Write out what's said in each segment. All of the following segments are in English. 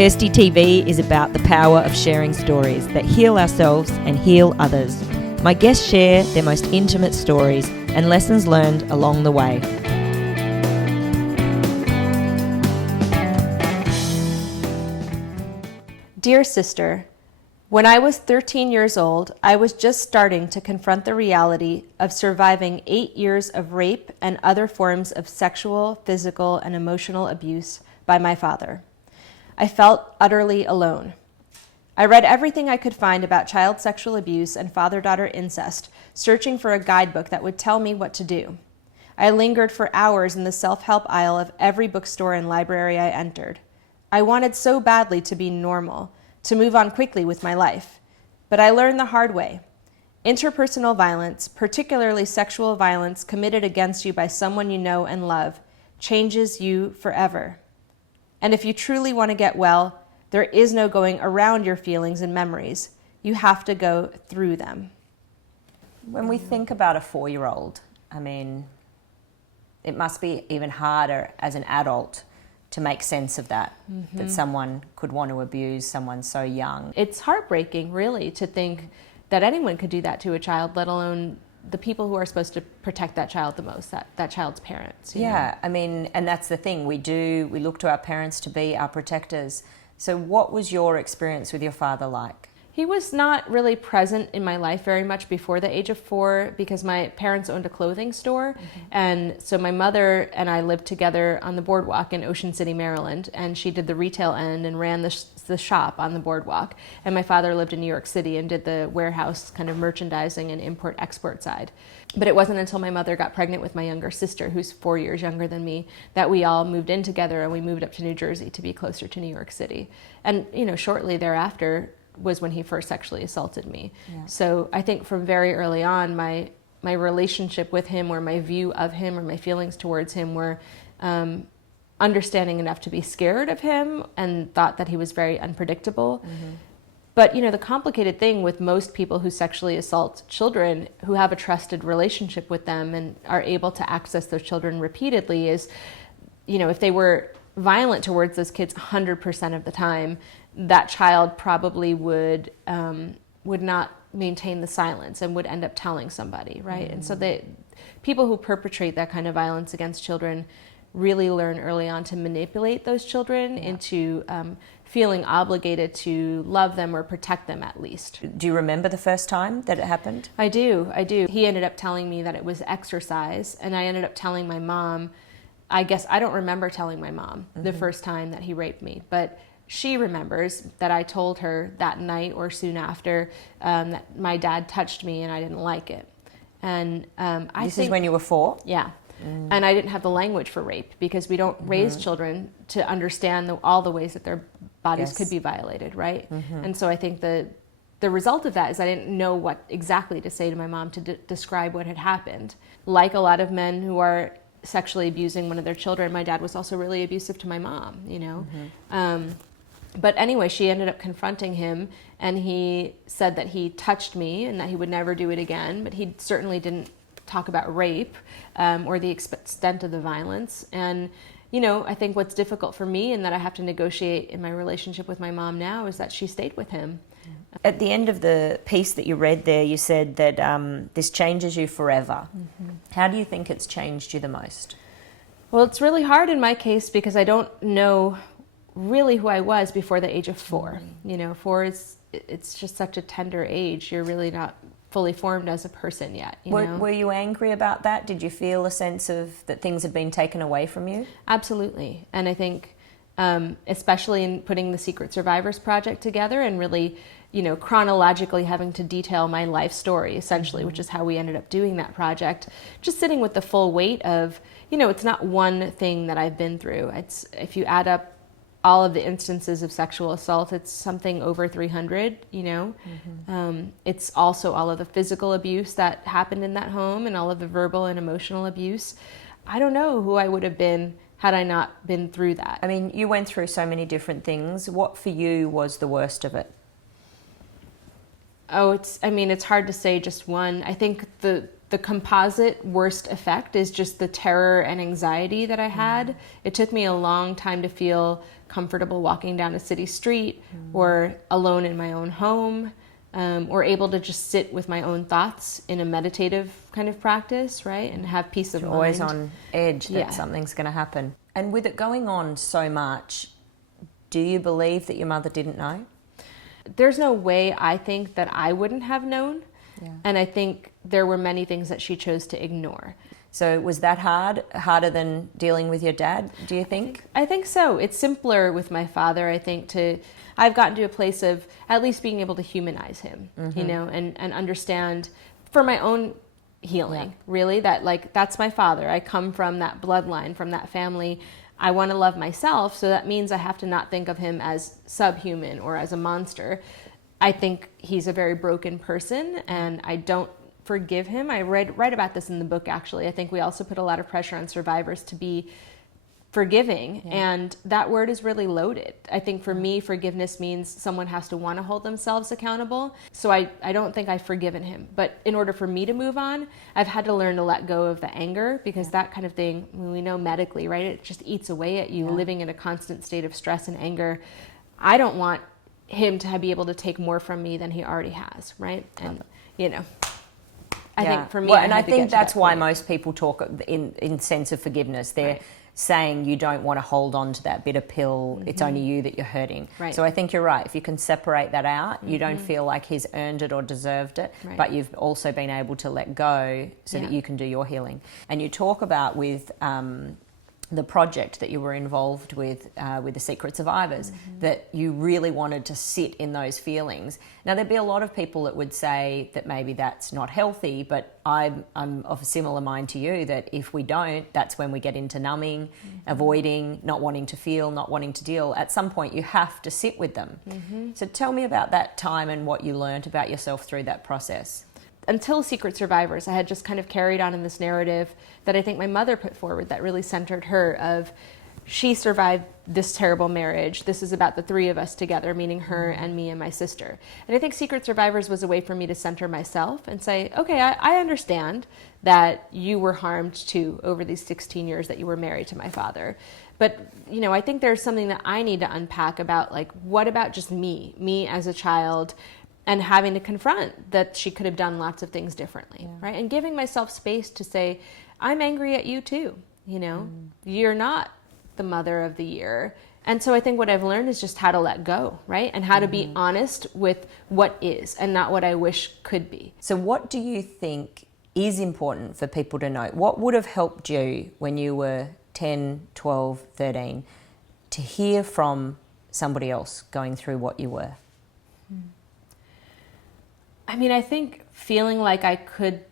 Kirsty TV is about the power of sharing stories that heal ourselves and heal others. My guests share their most intimate stories and lessons learned along the way. Dear sister, when I was 13 years old, I was just starting to confront the reality of surviving 8 years of rape and other forms of sexual, physical, and emotional abuse by my father. I felt utterly alone. I read everything I could find about child sexual abuse and father-daughter incest, searching for a guidebook that would tell me what to do. I lingered for hours in the self-help aisle of every bookstore and library I entered. I wanted so badly to be normal, to move on quickly with my life. But I learned the hard way. Interpersonal violence, particularly sexual violence committed against you by someone you know and love, changes you forever. And if you truly want to get well, there is no going around your feelings and memories. You have to go through them. When we think about a 4-year-old, I mean, it must be even harder as an adult to make sense of that, that someone could want to abuse someone so young. It's heartbreaking, really, to think that anyone could do that to a child, let alone the people who are supposed to protect that child the most, that child's parents. You know? I mean, and that's the thing, we look to our parents to be our protectors. So what was your experience with your father like? He was not really present in my life very much before the age of 4 because my parents owned a clothing store. And so my mother and I lived together on the boardwalk in Ocean City, Maryland, and she did the retail end and ran the shop on the boardwalk. And my father lived in New York City and did the warehouse kind of merchandising and import-export side. But it wasn't until my mother got pregnant with my younger sister, who's 4 years younger than me, that we all moved in together and we moved up to New Jersey to be closer to New York City. And, you know, shortly thereafter was when he first sexually assaulted me. Yeah. So I think from very early on, my relationship with him, or my view of him, or my feelings towards him were understanding enough to be scared of him and thought that he was very unpredictable. But, you know, the complicated thing with most people who sexually assault children who have a trusted relationship with them and are able to access those children repeatedly is, you know, if they were violent towards those kids 100% of the time, that child probably would not maintain the silence and would end up telling somebody, right? And so people who perpetrate that kind of violence against children really learn early on to manipulate those children into feeling obligated to love them or protect them at least. Do you remember the first time that it happened? I do. He ended up telling me that it was exercise, and I ended up telling my mom. I guess I don't remember telling my mom the first time that he raped me, but she remembers that I told her that night or soon after that my dad touched me and I didn't like it. And This is when you were 4? Yeah. And I didn't have the language for rape because we don't raise children to understand all the ways that their bodies could be violated, right? And so I think the result of that is I didn't know what exactly to say to my mom to describe what had happened. Like a lot of men who are sexually abusing one of their children, my dad was also really abusive to my mom, you know? But anyway, she ended up confronting him, and he said that he touched me and that he would never do it again, but he certainly didn't talk about rape or the extent of the violence. And, you know, I think what's difficult for me and that I have to negotiate in my relationship with my mom now is that she stayed with him. At the end of the piece that you read there, you said that this changes you forever. How do you think it's changed you the most? Well, it's really hard in my case because I don't know really who I was before the age of 4. You know, 4 it's just such a tender age. You're really not fully formed as a person yet. Were you angry about that? Did you feel a sense of that things had been taken away from you? Absolutely. And I think especially in putting the Secret Survivors Project together and really, you know, chronologically having to detail my life story, essentially, which is how we ended up doing that project, just sitting with the full weight of, you know, it's not one thing that I've been through. It's, if you add up all of the instances of sexual assault, it's something over 300, you know. It's also all of the physical abuse that happened in that home and all of the verbal and emotional abuse. I don't know who I would have been had I not been through that. I mean, you went through so many different things. What for you was the worst of it? Oh, it's hard to say just one. I think the the composite worst effect is just the terror and anxiety that I had. It took me a long time to feel comfortable walking down a city street or alone in my own home, or able to just sit with my own thoughts in a meditative kind of practice, right? And have peace of mind. Always on edge that something's going to happen. And with it going on so much, do you believe that your mother didn't know? There's no way I think that I wouldn't have known. Yeah. And I think there were many things that she chose to ignore. So was that harder than dealing with your dad, do you think? I think so. It's simpler with my father, I think, I've gotten to a place of at least being able to humanize him, you know, and understand for my own healing, really, that like, that's my father. I come from that bloodline, from that family. I want to love myself, so that means I have to not think of him as subhuman or as a monster. I think he's a very broken person, and I don't forgive him. I write about this in the book, actually. I think we also put a lot of pressure on survivors to be forgiving, and that word is really loaded. I think for me, forgiveness means someone has to want to hold themselves accountable. So I don't think I've forgiven him. But in order for me to move on, I've had to learn to let go of the anger, because that kind of thing, we know medically, right? It just eats away at you, living in a constant state of stress and anger. I don't want him to be able to take more from me than he already has, right? And, you know, I think for me, and I think that's why most people talk in sense of forgiveness. They're saying you don't want to hold on to that bitter pill. It's only you that you're hurting. Right. So I think you're right. If you can separate that out, you don't feel like he's earned it or deserved it, but you've also been able to let go so that you can do your healing. And you talk about with the project that you were involved with the Secret Survivors, that you really wanted to sit in those feelings. Now, there'd be a lot of people that would say that maybe that's not healthy, but I'm of a similar mind to you, that if we don't, that's when we get into numbing, avoiding, not wanting to feel, not wanting to deal. At some point, you have to sit with them. So tell me about that time and what you learned about yourself through that process. Until Secret Survivors, I had just kind of carried on in this narrative that I think my mother put forward that really centered her of, she survived this terrible marriage. This is about the three of us together, meaning her and me and my sister. And I think Secret Survivors was a way for me to center myself and say, okay, I understand that you were harmed too over these 16 years that you were married to my father. But, you know, I think there's something that I need to unpack about, like, what about just me as a child, and having to confront that she could have done lots of things differently, right? And giving myself space to say, I'm angry at you too, you know? You're not the mother of the year. And so I think what I've learned is just how to let go, right? And how to be honest with what is and not what I wish could be. So what do you think is important for people to know? What would have helped you when you were 10, 12, 13 to hear from somebody else going through what you were? I mean, I think feeling like I could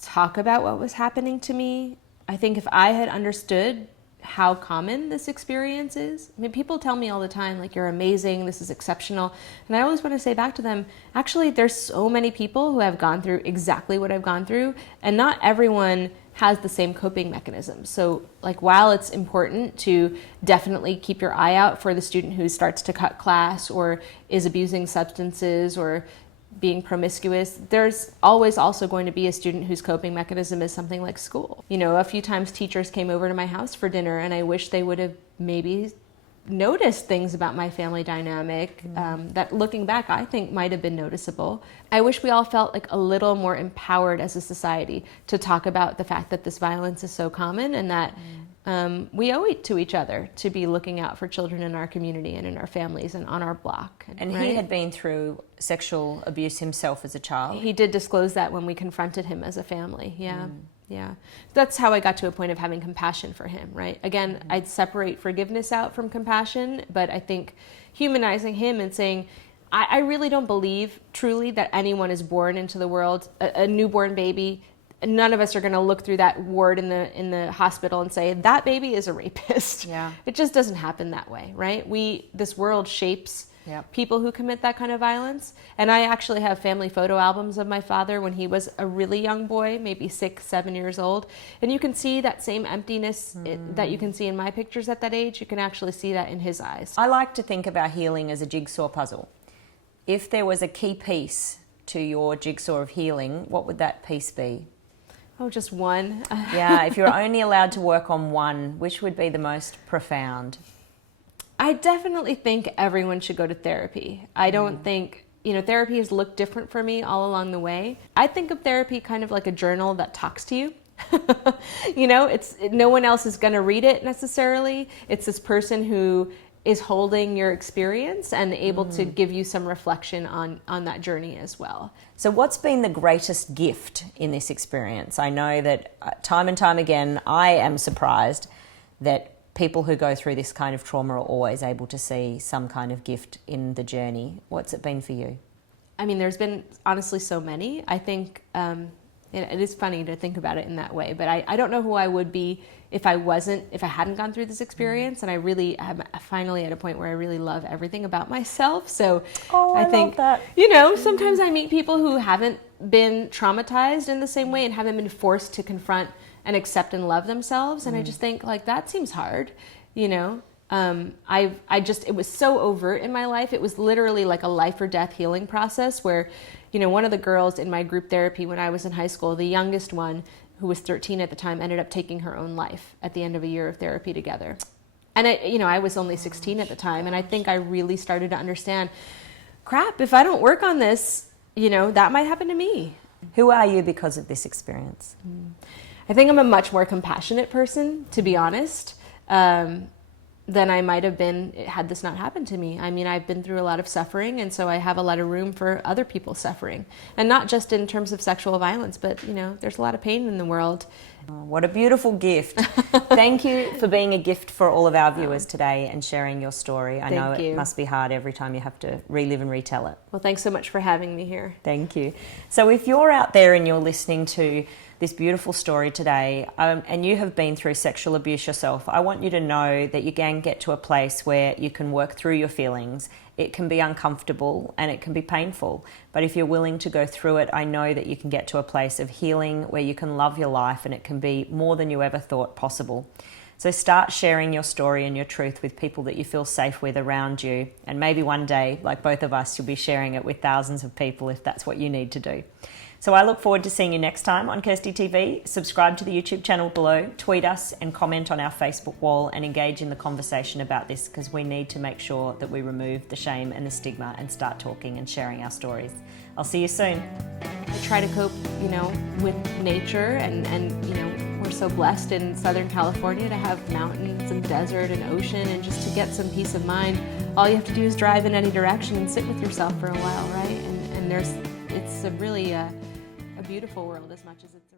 talk about what was happening to me, I think if I had understood how common this experience is, I mean, people tell me all the time, like, you're amazing, this is exceptional. And I always want to say back to them, actually, there's so many people who have gone through exactly what I've gone through, and not everyone has the same coping mechanisms. So, like, while it's important to definitely keep your eye out for the student who starts to cut class or is abusing substances or being promiscuous, there's always also going to be a student whose coping mechanism is something like school. You know, a few times teachers came over to my house for dinner, and I wish they would have maybe noticed things about my family dynamic that, looking back, I think might have been noticeable. I wish we all felt like a little more empowered as a society to talk about the fact that this violence is so common, and that we owe it to each other to be looking out for children in our community and in our families and on our block. And he had been through sexual abuse himself as a child. He did disclose that when we confronted him as a family. Yeah. That's how I got to a point of having compassion for him, right? Again, I'd separate forgiveness out from compassion, but I think humanizing him and saying, I really don't believe truly that anyone is born into the world, a newborn baby. None of us are going to look through that ward in the hospital and say, that baby is a rapist. Yeah. It just doesn't happen that way, right? This world shapes people who commit that kind of violence. And I actually have family photo albums of my father when he was a really young boy, maybe 6, 7 years old. And you can see that same emptiness that you can see in my pictures at that age. You can actually see that in his eyes. I like to think about healing as a jigsaw puzzle. If there was a key piece to your jigsaw of healing, what would that piece be? Oh, just one? Yeah, if you're only allowed to work on one, which would be the most profound? I definitely think everyone should go to therapy. I don't think, therapy has looked different for me all along the way. I think of therapy kind of like a journal that talks to you. No one else is going to read it necessarily. It's this person who is holding your experience and able to give you some reflection on that journey as well. So what's been the greatest gift in this experience? I know that time and time again, I am surprised that people who go through this kind of trauma are always able to see some kind of gift in the journey. What's it been for you? I mean, there's been honestly so many. I think it is funny to think about it in that way, but I don't know who I would be if I hadn't gone through this experience. And I really am finally at a point where I really love everything about myself. So I think, love that. Sometimes I meet people who haven't been traumatized in the same way and haven't been forced to confront and accept and love themselves. And I just think that seems hard, it was so overt in my life. It was literally like a life or death healing process where, one of the girls in my group therapy when I was in high school, the youngest one, who was 13 at the time, ended up taking her own life at the end of a year of therapy together. And I was only 16 at the time. And I think I really started to understand, crap, if I don't work on this, that might happen to me. Who are you because of this experience? I think I'm a much more compassionate person, to be honest, than I might have been had this not happened to me. I mean, I've been through a lot of suffering, and so I have a lot of room for other people's suffering. And not just in terms of sexual violence, but, there's a lot of pain in the world. Oh, what a beautiful gift. Thank you for being a gift for all of our viewers today and sharing your story. I know it must be hard every time you have to relive and retell it. Well, thanks so much for having me here. Thank you. So if you're out there and you're listening to this beautiful story today, and you have been through sexual abuse yourself, I want you to know that you can get to a place where you can work through your feelings. It can be uncomfortable and it can be painful, but if you're willing to go through it, I know that you can get to a place of healing where you can love your life and it can be more than you ever thought possible. So start sharing your story and your truth with people that you feel safe with around you, and maybe one day, like both of us, you'll be sharing it with thousands of people if that's what you need to do. So I look forward to seeing you next time on Kirsty TV. Subscribe to the YouTube channel below, tweet us and comment on our Facebook wall and engage in the conversation about this, because we need to make sure that we remove the shame and the stigma and start talking and sharing our stories. I'll see you soon. I try to cope, with nature and we're so blessed in Southern California to have mountains and desert and ocean, and just to get some peace of mind, all you have to do is drive in any direction and sit with yourself for a while, right? And it's a really a beautiful world as much as it's